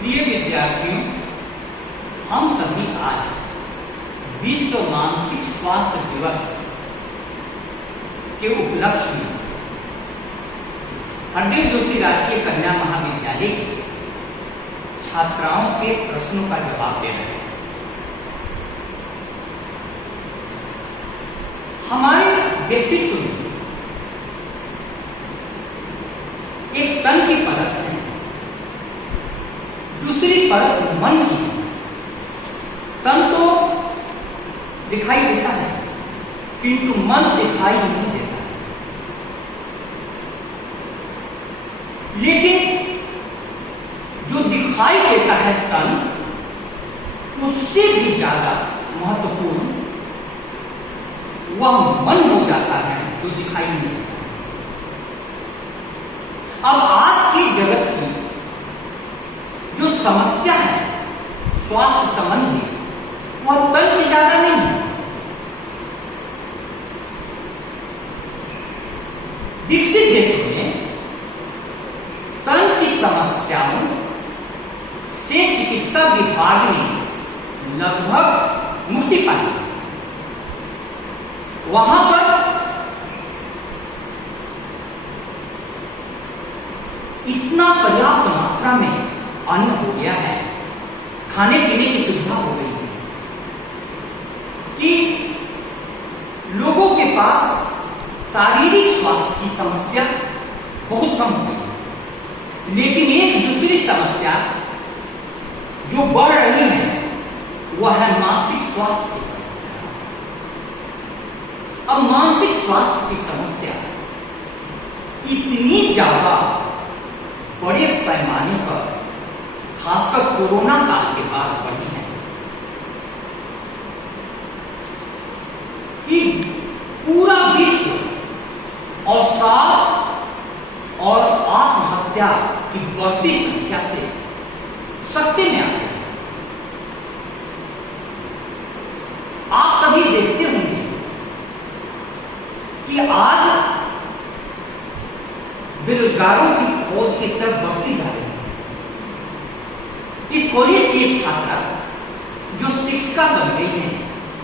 प्रिय विद्यार्थियों, हम सभी आज विश्व मानसिक स्वास्थ्य दिवस के उपलक्ष्य में हरदेव जोशी राजकीय कन्या महाविद्यालय के छात्राओं के प्रश्नों का जवाब दे रहे हैं। हमारे व्यक्तित्व में एक तन की परत है, दूसरी परत मन की है। तन तो दिखाई देता है किंतु मन दिखाई नहीं देता है। लेकिन जो दिखाई देता है तन, उससे भी ज्यादा महत्वपूर्ण वह मन हो जाता है जो दिखाई नहीं देता। अब आज की जगत की जो समस्या है स्वास्थ्य संबंधी, वह तन से ज्यादा नहीं है। विकसित देशों में तन की समस्याओं से चिकित्सा विभाग ने लगभग मुक्ति पाई। वहां पर इतना पर्याप्त मात्रा में अन्न हो गया है, खाने पीने की सुविधा हो गई है कि लोगों के पास शारीरिक स्वास्थ्य की समस्या बहुत कम हो गई है। लेकिन एक दूसरी समस्या जो बढ़ रही है वह है मानसिक स्वास्थ्य की समस्या। अब मानसिक स्वास्थ्य की समस्या इतनी ज्यादा बड़े पैमाने पर खासकर कोरोना काल के बाद बढ़ी है कि पूरा विश्व अवसाद और आत्महत्या की बढ़ती संख्या से सकते में आ गया। आप सभी देखते होंगे कि आज बेरोजगारों की फौज एक तरफ बढ़ती जा रही है। इस कॉलेज की एक छात्रा जो शिक्षिका बन गई है,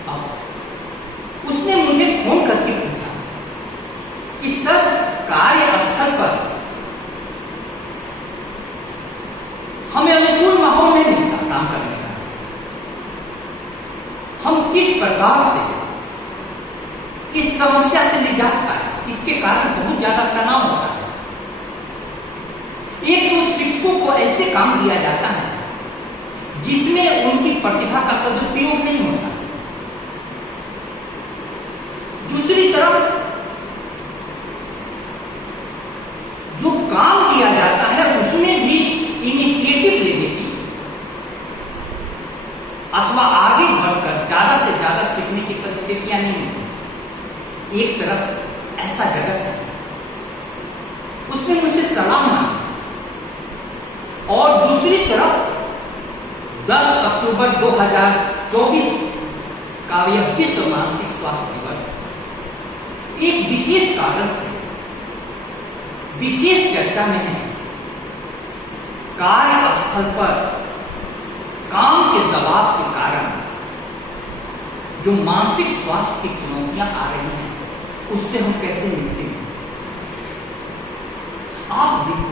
अब उसने मुझे फोन करके पूछा कि सर, कार्यस्थल पर हमें अनुकूल माहौल नहीं मिलता काम करने का। हम किस प्रकार से इस समस्या से निजात पाए? इसके कारण बहुत ज्यादा तनाव होता है। एक तो शिक्षकों को ऐसे काम दिया जाता है जिसमें उनकी प्रतिभा का सदुपयोग नहीं होता। दूसरी तरफ जो काम दिया जाता है उसमें भी इनिशिएटिव लेने की अथवा आगे बढ़कर ज्यादा से ज्यादा सीखने की परिस्थितियां नहीं होती। एक तरफ ऐसा जगत है, उसने मुझसे सलाह मांगी, और दूसरी तरफ 10 अक्टूबर 2024 का यह विश्व मानसिक स्वास्थ्य दिवस एक विशेष कारण से विशेष चर्चा में है। कार्यस्थल पर काम के दबाव के कारण जो मानसिक स्वास्थ्य की चुनौतियां आ रही हैं, उससे हम कैसे निपटें? आप देखो,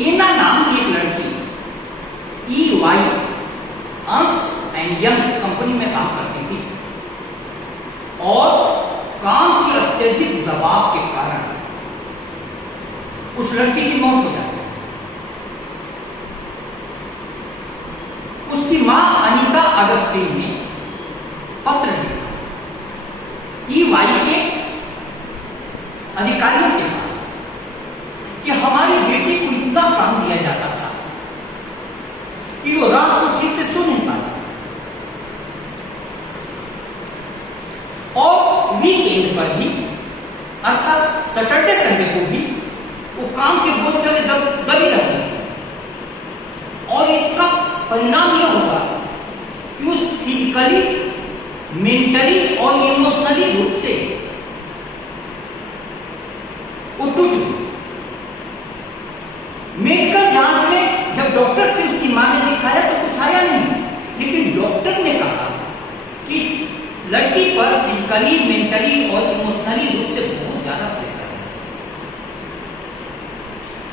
एना नाम की एक लड़की EY Ernst and young company में काम करती थी, और काम के अत्यधिक दबाव के कारण उस लड़की की मौत हो जाती है। उसकी मां अनीता अगस्तीन ने पत्र लिखा EY के अधिकारियों के पास कि हमारी बेटी को इतना काम दिया जाता था कि वो रात को ठीक से सो नहीं पाता, और वीकेंड पर भी अर्थात सैटरडे संडे को भी वो काम के बोझ तले दबी रहती है। और इसका परिणाम यह होगा कि उस फिजिकली, मेंटली और इमोशनली रूप से वो टूट गई। मेडिकल जांच में जब डॉक्टर से उसकी मां ने दिखाया तो कुछ आया नहीं, लेकिन डॉक्टर ने कहा कि लड़की पर फिजिकली, मेंटली और इमोशनली रूप से बहुत ज्यादा प्रेशर है।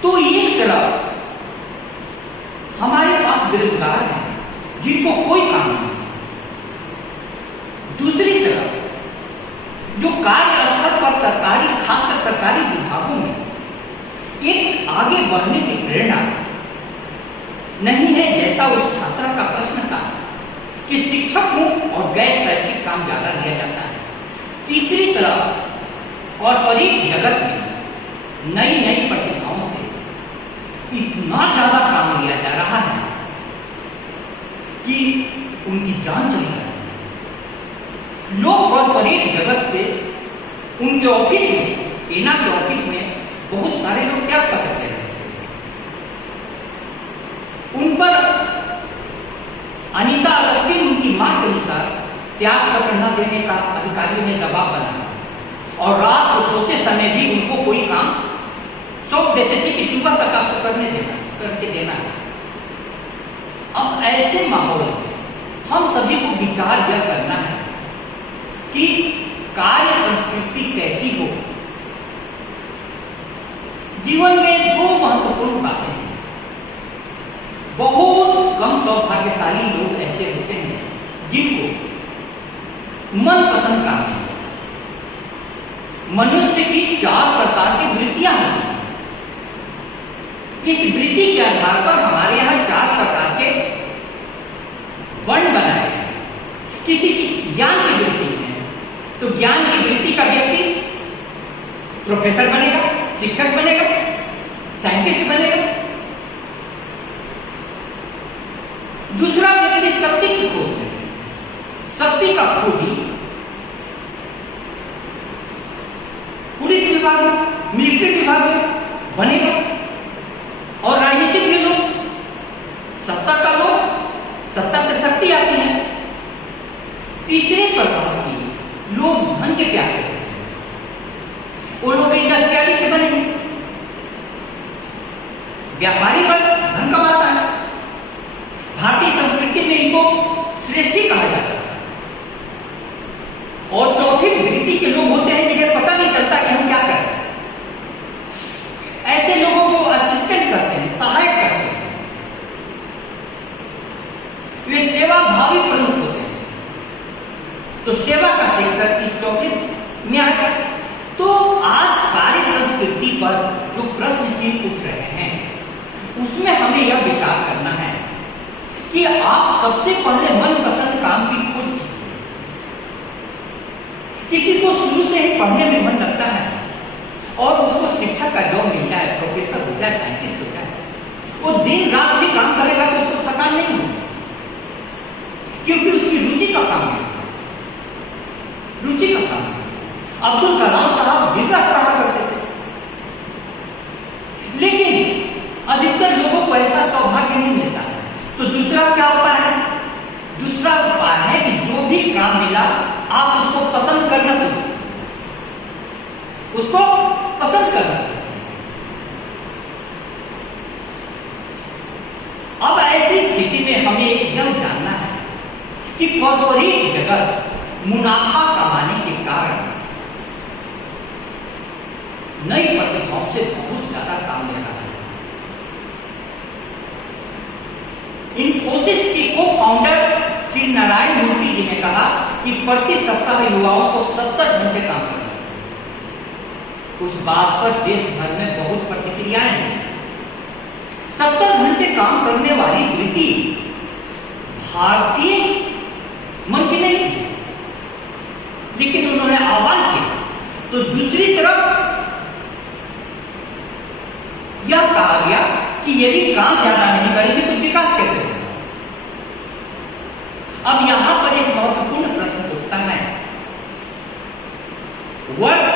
तो एक तरफ हमारे पास बेरोजगार हैं जिनको कोई काम नहीं है, दूसरी तरफ जो कार्य स्तर पर सरकारी, खासकर सरकारी विभागों में एक आगे बढ़ने की प्रेरणा नहीं है, जैसा उस छात्रा का प्रश्न था कि शिक्षक हूं और गैर शैक्षिक काम ज्यादा लिया जाता है। तीसरी तरफ कॉर्पोरेट जगत में नई नई प्रतिभाओं से इतना ज्यादा काम लिया जा रहा है कि उनकी जान चली जाती है। लोग कॉर्पोरेट जगत से उनके ऑफिस में, एना के ऑफिस में बहुत सारे लोग त्याग पत्र दे रहे थे। उन पर अनीता अगस्ती, उनकी मां के अनुसार त्याग पत्र न देने का अधिकारियों ने दबाव बनाया और रात को सोते समय भी उनको कोई काम सौंप देते थे कि सुबह तक आपको करके देना है। अब ऐसे माहौल में हम सभी को विचार यह करना है कि कार्य संस्कृति कैसी हो। जीवन में दो महत्वपूर्ण बातें हैं। बहुत कम सौभाग्यशाली लोग ऐसे होते हैं जिनको मनपसंद काम मिलता है। मनुष्य की 4 प्रकार की वृत्तियां होती हैं। इस वृत्ति के आधार पर हमारे यहां 4 प्रकार के वर्ण बनाए हैं। किसी की ज्ञान की वृत्ति है तो ज्ञान की वृत्ति का व्यक्ति प्रोफेसर बनेगा, शिक्षक बनेगा, साइंटिस्ट बनेगा। दूसरा व्यक्ति शक्ति की खोज में है, शक्ति का खोजी पुलिस विभाग में, मिलिट्री विभाग में बनेगा। और राजनीतिक लोग, सत्ता का लोग, सत्ता से शक्ति आती है। तीसरे प्रकार के लोग धन के प्यासे हैं, वो लोग इंडस्ट्रियलिस्ट बनेंगे। व्यापारी वर्ग धन कमाता है। भारतीय संस्कृति में इनको श्रेष्ठी कहा जाता है। और चौथी वृत्ति के लोग होते हैं जिन्हें पता नहीं चलता कि हम क्या करें। ऐसे लोगों को असिस्टेंट करते हैं, सहायक करते हैं। वे सेवा भावी प्रमुख होते हैं। तो सेवा का सेक्टर इस चौथे में आएगा। तो आज कार्य संस्कृति पर जो प्रश्न चिन्ह उठ रहे हैं उसमें हमें यह विचार करना है कि आप सबसे पहले मनपसंद काम की खोज कीजिए। किसी को शुरू से ही पढ़ने में मन लगता है और उसको शिक्षा का जॉब मिल जाए, प्रोफेसर हो जाए, साइंटिस्ट हो जाए, वो दिन रात भी काम करेगा तो उसको थकान नहीं होगी, क्योंकि उसकी रुचि का काम है। रुचि का काम है। अब्दुल कलाम साहब दिन रात पढ़ा करते थे, लेकिन अधिकतर लोगों को ऐसा सौभाग्य नहीं मिलता है। तो दूसरा क्या उपाय है? दूसरा उपाय है कि जो भी काम मिला आप उसको पसंद करना शुरू करें, उसको पसंद करना शुरू करें। अब ऐसी स्थिति में हमें यह जानना है कि कॉर्पोरेट जगत मुनाफा कमाने के कारण नई प्रतिभाओं से बहुत ज्यादा काम ले रहा है। इन्फोसिस के को फाउंडर श्री नारायण मूर्ति जी ने कहा कि प्रति सप्ताह युवाओं को 70 घंटे काम करना चाहिए। उस बात पर देश भर में बहुत प्रतिक्रियाएं हैं। 70 घंटे काम करने वाली वृत्ति भारतीय मन की नहीं थी, लेकिन उन्होंने आह्वान किया। तो दूसरी तरफ यह कहा गया कि यदि काम ज्यादा नहीं करेंगे तो विकास कैसे होगा। अब यहां पर एक महत्वपूर्ण प्रश्न उठता है, work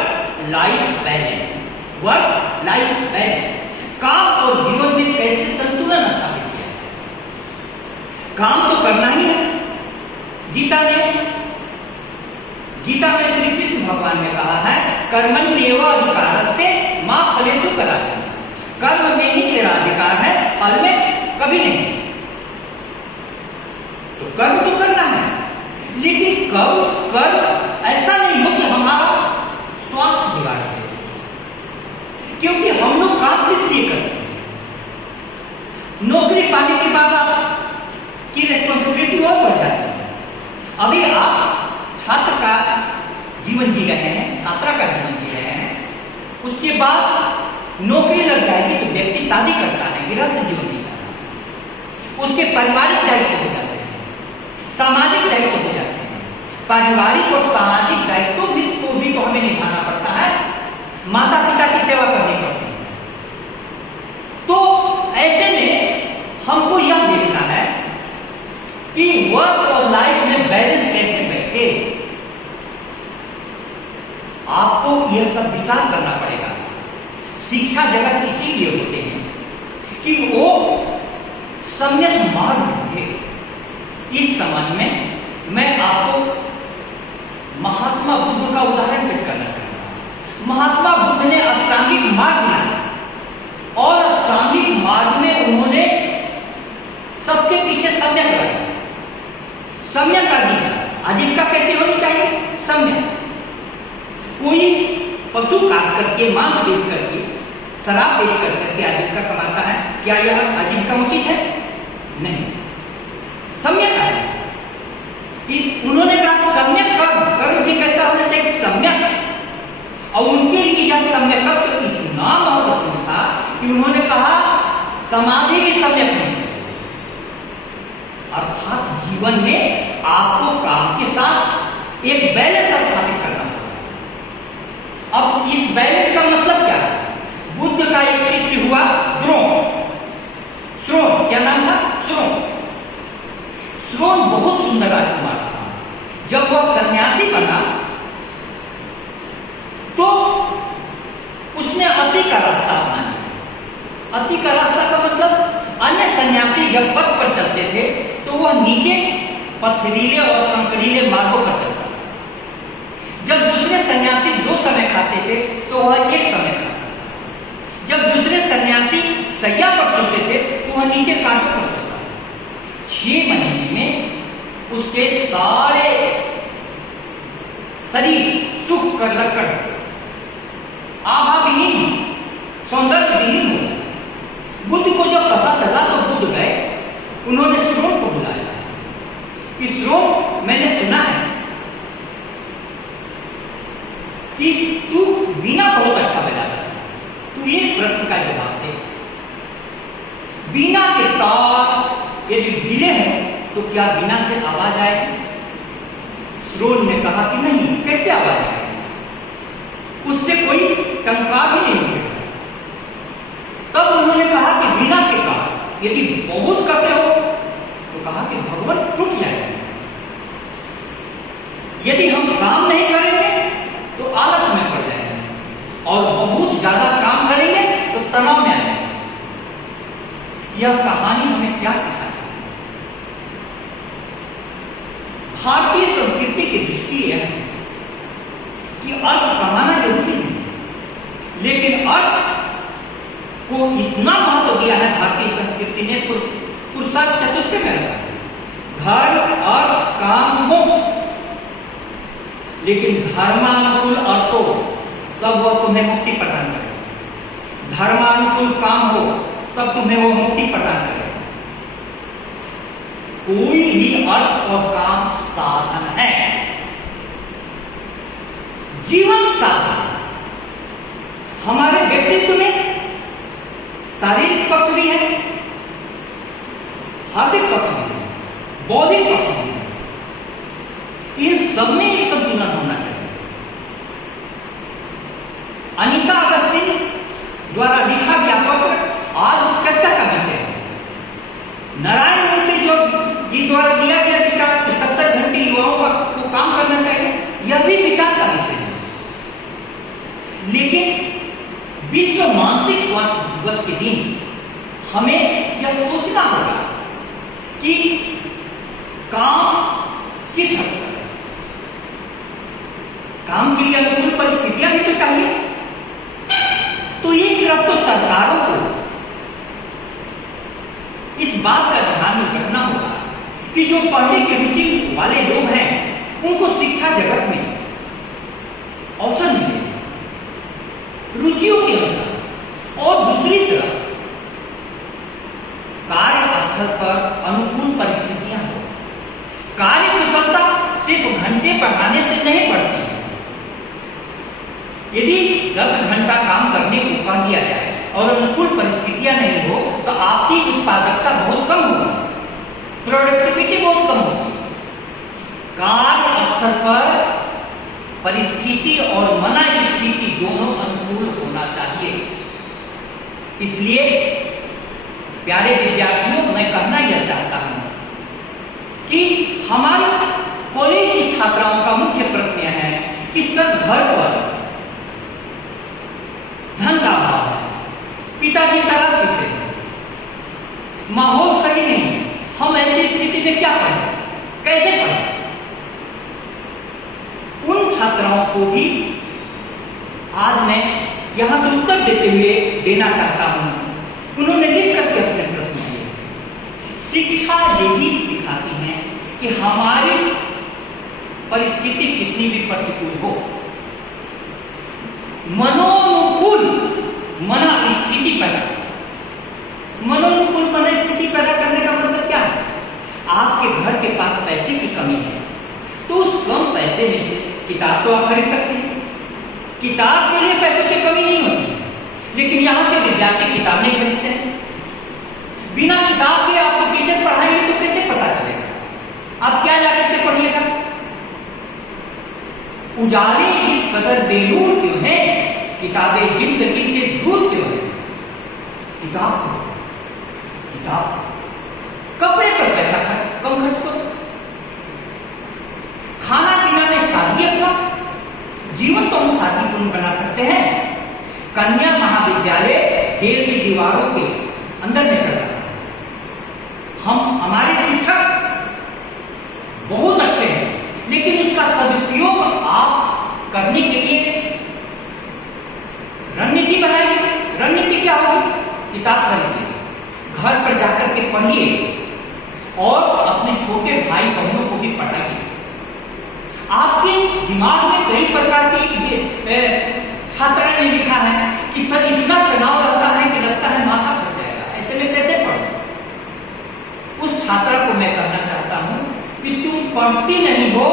life balance. Work life balance, काम और जीवन में कैसे संतुलन स्थापित किया जाए। काम तो करना ही है। गीता में श्री कृष्ण भगवान ने कहा है, कर्मण्येव अधिकारस्ते मा फलेषु कदाचन। कर्म में ही तेरा अधिकार है, फल में कभी कर ऐसा नहीं हो कि हमारा स्वास्थ्य बिगाड़ दे, क्योंकि हम लोग काम किस लिए करते हैं? नौकरी पाने के बाद आपकी रिस्पॉन्सिबिलिटी और बढ़ जाती है। अभी आप छात्र का जीवन जी रहे हैं, छात्रा का जीवन जी रहे हैं, उसके बाद नौकरी लग जाएगी तो व्यक्ति शादी करता है, गृहस्थ जीवन जीता है, उसके पारिवारिक दायित्व हो जाते हैं, सामाजिक दायित्व हो जाते हैं। पारिवारिक और सामाजिक दायित्व को भी तो हमें निभाना पड़ता है, माता पिता की सेवा करनी पड़ती है। तो ऐसे में हमको यह देखना है कि वर्क और लाइफ में बैलेंस कैसे बैठे। आपको यह सब विचार करना पड़ेगा। शिक्षा जगत इसीलिए होते हैं कि वो सम्यक मार्ग ढूंढे। इस संबंध में मैं आपको महात्मा बुद्ध का उदाहरण पेश करना चाहूंगा। महात्मा बुद्ध ने अष्टांगिक मार्ग बनाया और अष्टांगिक मार्ग में उन्होंने सबके पीछे सम्यक लगाया। सम्यक आजीविका कैसे होनी चाहिए? सम्यक। कोई पशु काट करके, मांस बेच करके, शराब बेच करके आजीविका कमाता है, क्या यह आजीविका उचित है? नहीं। सम्यक है। उन्होंने कहा सम्यक कर्म भी कैसा होना चाहिए? सम्यक। और उनके लिए यह सम्यक तो इतना महत्वपूर्ण था कि उन्होंने कहा समाधि भी सम्यक होनी चाहिए। अर्थात जीवन में आपको काम के साथ एक बैलेंस स्थापित करना होगा। अब इस बैलेंस का मतलब क्या है? बुद्ध का एक शिष्य हुआ द्रोण। श्रोण, क्या नाम था? श्रोण। श्रोण बहुत सुंदर राजकुमार था। जब वह सन्यासी बना तो उसने अति का रास्ता अपनाया। अति का रास्ता का मतलब, अन्य सन्यासी जब पथ पर चलते थे तो वह नीचे पथरीले और कंकरीले मार्गों पर चलता था। जब दूसरे सन्यासी 2 समय खाते थे तो वह 1 समय खाता था। जब दूसरे सन्यासी सैया पर सोते थे तो वह नीचे कांटों पर सोता था। 6 महीने में उसके सारे शरीर सुख कर लकड़, आभाविहीन, सौंदर्यविहीन हो गया। बुद्ध को जब पता चला तो बुद्ध गए, उन्होंने श्रोण को बुलाया कि श्रोण, मैंने सुना है कि तू बीना बहुत अच्छा बजाता है, तू एक प्रश्न का जवाब दे। बीना के तार यदि ढीले हैं तो क्या बीना से आवाज आएगी? श्रोण ने कहा कि नहीं, कैसे आवाज आएगी? उससे कोई टंकार ही नहीं उठेगा। तब उन्होंने कहा कि बीना के तार यदि बहुत कसे हो तो कहा कि भगवान टूट जाएगा। यदि हम काम नहीं करेंगे तो आलस में पड़ जाएंगे और बहुत ज्यादा काम करेंगे तो तनाव में आ जाएंगे। यह कहानी हमें क्या सिखाती है? भारतीय संस्कृति की दृष्टि यह है कि अर्थ कमाना जरूरी है, लेकिन अर्थ को इतना महत्व दिया है भारतीय संस्कृति ने, पुरुषार्थ चतुष्टय में रखा है। धर्म, अर्थ, काम, मोक्ष। लेकिन धर्मानुकूल अर्थ हो तब वह तुम्हें मुक्ति प्रदान करे। धर्मानुकूल काम हो तब तुम्हें वो मुक्ति प्रदान करे। कोई भी अर्थ और काम साधन है। जीवन साधन हमारे व्यक्तित्व में शारीरिक पक्ष भी है, हार्दिक पक्ष भी है, बौद्धिक पक्ष भी है। इन सब में एक संतुलन होना चाहिए। अनीता अगस्टिन द्वारा लिखा गया पत्र आज चर्चा का विषय है। नारायण मूर्ति जी द्वारा दिया गया विचार कि 70 घंटे युवाओं को काम करना चाहिए, यह भी विचार का विषय है। लेकिन विश्व मानसिक स्वास्थ्य दिवस के दिन हमें यह सोचना होगा कि काम किस हद तक है। काम के लिए अनुकूल परिस्थितियां भी तो चाहिए। तो एक तरफ तो सरकारों को इस बात का ध्यान रखना होगा कि जो पढ़ने की रुचि वाले लोग हैं उनको शिक्षा जगत में अवसर मिले रुचियों के अनुसार, और दूसरी तरफ कार्यस्थल पर अनुकूल परिस्थितियां हो। कार्य कुशलता सिर्फ घंटे पढ़ाने से नहीं बढ़ती है। यदि 10 घंटा काम करने को कह दिया जाए और अनुकूल परिस्थितियां नहीं हो तो आपकी उत्पादकता बहुत कम होगी, प्रोडक्टिविटी बहुत कम होगी। कार्यस्थल पर परिस्थिति और मना स्थिति दोनों अनुकूल होना चाहिए। इसलिए प्यारे विद्यार्थियों, मैं कहना यह चाहता हूं कि हमारे कॉलेज की छात्राओं का मुख्य प्रश्न यह है कि सर घर पर धन का अभाव है, पिताजी शराब पीते हैं, माहौल सही नहीं है, हम ऐसी स्थिति में क्या पढ़ें, कैसे पढ़ें? उन छात्राओं को भी आज मैं यहां से उत्तर देते हुए देना चाहता हूं। उन्होंने लिख करके अपने प्रश्न किए। शिक्षा यही सिखाती है कि हमारी परिस्थिति कितनी भी प्रतिकूल हो, मनोनुकूल मना स्थिति पैदा। मनोनुकूल मना स्थिति पैदा करने का मतलब क्या है? आपके घर के पास पैसे की कमी है तो उस कम पैसे में से किताब तो आप खरीद सकते हैं। किताब के लिए पैसे की कमी नहीं होती, लेकिन यहाँ के विद्यार्थी किताब नहीं खरीदते हैं। बिना किताब के आपको टीचर पढ़ाएंगे तो कैसे पता चलेगा? आप क्या जाकर के पढ़िएगा? उजाले इस कदर बेनूर क्यों हैं, किताबें जिंदगी से दूर क्यों हैं? किताब किताब कपड़े पर पैसा कम खर्च करो, खाना पीना में सादगी अपना, जीवन तो हम सादगीपूर्ण बना सकते हैं। कन्या महाविद्यालय जेल की दीवारों के अंदर में चल रहा है। हमारे शिक्षक बहुत अच्छे हैं, लेकिन उसका सदुपयोग आप करने के लिए रणनीति बनाइए। रणनीति क्या होगी? किताब खरीदिए, घर पर जाकर के पढ़िए और अपने छोटे भाई बहनों को भी पढ़ाइए। आपके दिमाग में कई प्रकार की छात्रा ने लिखा है कि सर इतना तनाव रहता है कि लगता है माथा फट जाएगा, ऐसे में कैसे पढ़ो? उस छात्रा को मैं कहना चाहता हूं कि तुम पढ़ती नहीं हो,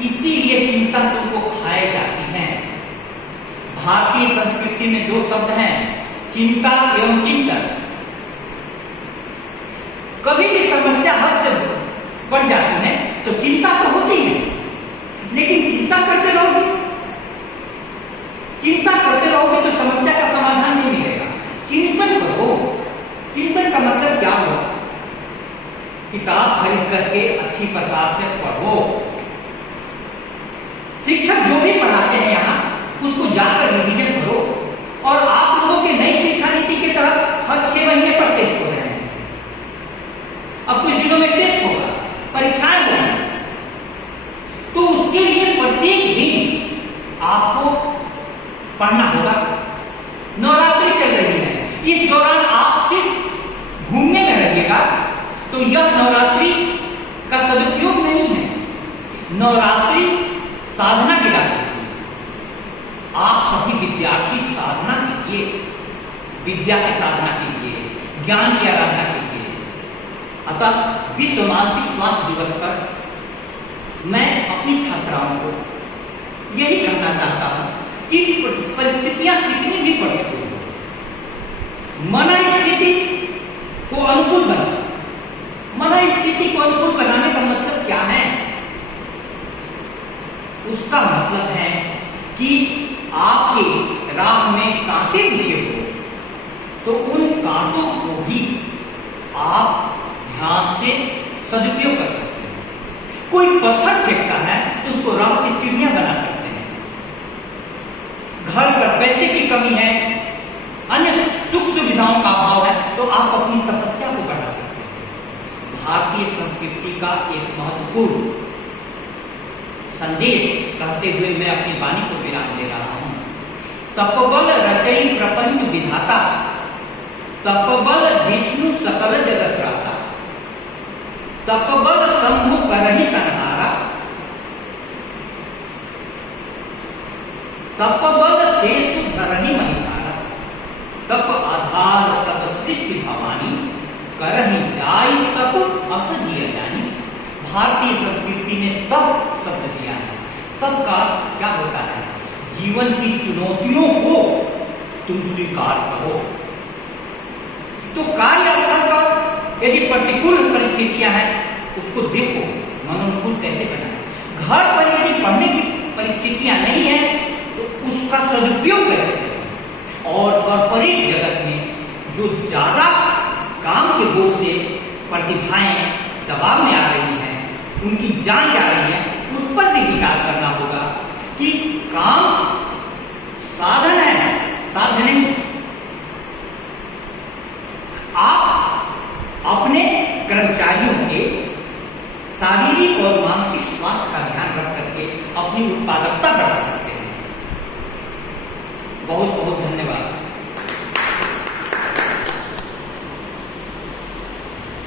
इसीलिए चिंता तुमको खाए जाती है। भारतीय संस्कृति में 2 शब्द हैं, चिंता एवं चिंतन। कभी भी समस्या हद से बढ़ जाती है तो चिंता तो होती है, लेकिन चिंता करते रहोगे तो समस्या का समाधान नहीं मिलेगा। चिंतन करो। चिंतन का मतलब क्या हुआ? किताब खरीद करके अच्छी प्रकार से पढ़ो। शिक्षक जो भी पढ़ाते हैं यहाँ उसको जाकर रिवीजन करो। और आप लोगों के नई शिक्षा नीति के तहत हर 6 महीने पर टेस्ट हो रहे हैं। अब कुछ दिनों में टेस्ट होगा, परीक्षाएं होंगी, तो उसके लिए प्रत्येक दिन आपको पढ़ना होगा। नवरात्रि चल रही है, इस दौरान आप सिर्फ घूमने में रहिएगा तो यह नवरात्रि का सदुपयोग नहीं है। नवरात्रि साधना की रात है। आप सभी विद्यार्थी साधना कीजिए, विद्या की साधना कीजिए, ज्ञान की आराधना कीजिए। अतः विश्व मानसिक स्वास्थ्य दिवस पर मैं अपनी छात्राओं को यही कहना चाहता हूं कि परिस्थितियां कितनी भी प्रतिकूल हो, मन स्थिति को अनुकूल बना। मन स्थिति को अनुकूल बनाने का मतलब क्या है? उसका मतलब है कि आपके राह में कांटे बिछे हो तो उन कांटों को भी आप ध्यान से सदुपयोग कर सकते हैं। कोई पत्थर फेंकता है तो उसको राह की सीढ़ियां बना सकते हैं। घर पर पैसे की कमी है, अन्य सुख सुविधाओं का अभाव है तो आप अपनी तपस्या को बढ़ा सकते हैं। भारतीय संस्कृति का एक महत्वपूर्ण संदेश कहते हुए मैं अपनी वाणी को विराम दे रहा हूं। तपबल रचई प्रपंच विधाता, तपबल विष्णु सकल जगत त्राता, तपबल शंभु करहि संहारा, असत जिया जानी, भारतीय संस्कृति ने तब शब्द दिया है। तब का अर्थ क्या होता है? जीवन की चुनौतियों को तुम स्वीकार करो। तो कार्यस्थल पर यदि प्रतिकूल परिस्थितियां हैं, उसको देखो मनोनुकूल कैसे बनाए। घर पर यदि पढ़ने की परिस्थितियां नहीं है तो उसका सदुपयोग कैसे करें। और कॉर्पोरेट जगत में जो ज्यादा काम के बोझ से प्रतिभाएं दबाव में आ रही हैं, उनकी जान जा रही है, उस पर भी विचार करना होगा कि काम साधन है, साधन नहीं। आप अपने कर्मचारियों के शारीरिक और मानसिक स्वास्थ्य का ध्यान रख करके अपनी उत्पादकता बढ़ा सकते हैं। बहुत बहुत